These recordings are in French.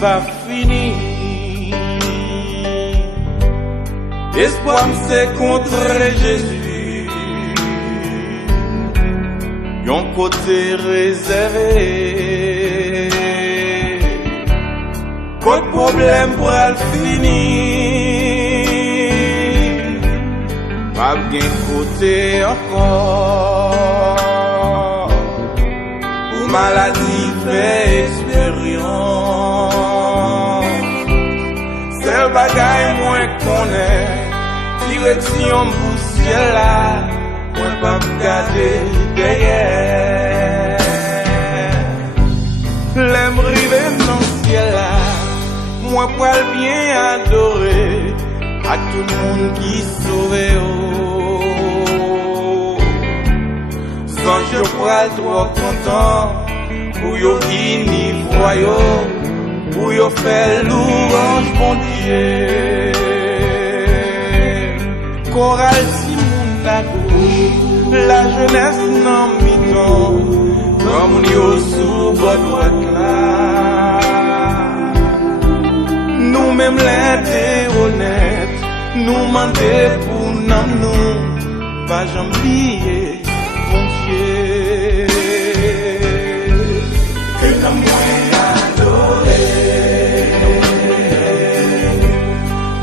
pas fini. Espoir c'est contre Jésus, yon côté réservé. Quel problème pour le finir, pas bien côté encore. Pour maladie fait expérience, c'est le bagaille moins qu'on est. Direction pour ciel là, moi pas regarder derrière. L'aime river dans ciel là, moi pas bien adorer à tout le monde qui sauve. Sans je pas trop content pour yo inifroyo, pour yo faire louange bon Dieu. Choral Simon Dago, la jeunesse non miton, comme yo sous votre droite là. Nous-mêmes les honnêtes, nous mandons pour nous, pas j'oublier, bon Dieu. Que nous adorer,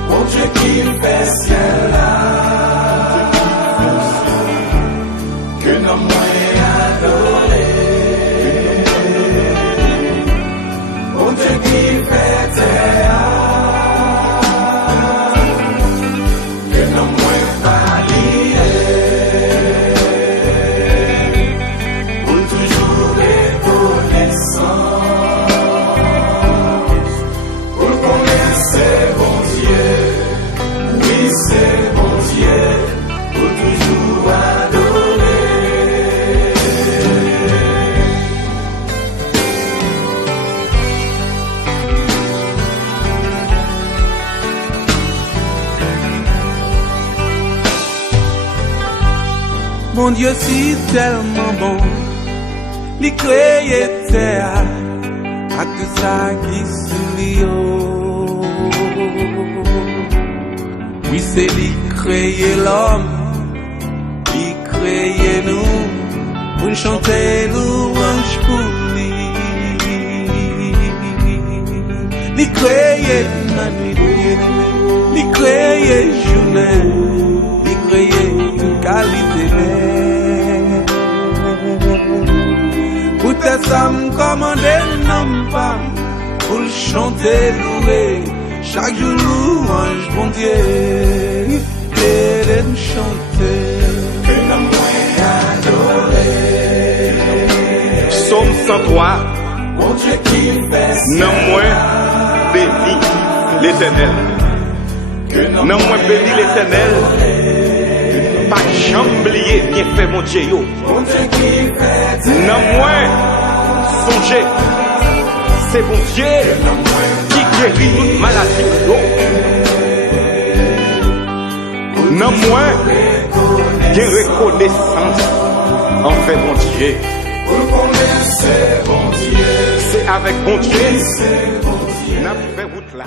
bon Dieu qui fait ciel là. Mon Dieu si tellement bon, li créé terre, à tout ça qui soulio. Oui c'est li créé l'homme, li créé nous, pour chanter louange pour lui. Li créé la nuit, li créé journée, li créé qualité. Peut-être ça me commande non pas pour le chanter, louer chaque jour louange bon Dieu et de chanter. Que nous adorer. Psaume 103. Mon Dieu qui fait non moins béni l'Éternel. Non moins béni l'Éternel. Pas chamblier bien fait mon Dieu. Non moins songer. C'est bon Dieu qui guérit toute maladie. Non moins de reconnaissance envers mon Dieu. C'est avec bon Dieu. N'a pas fait route là.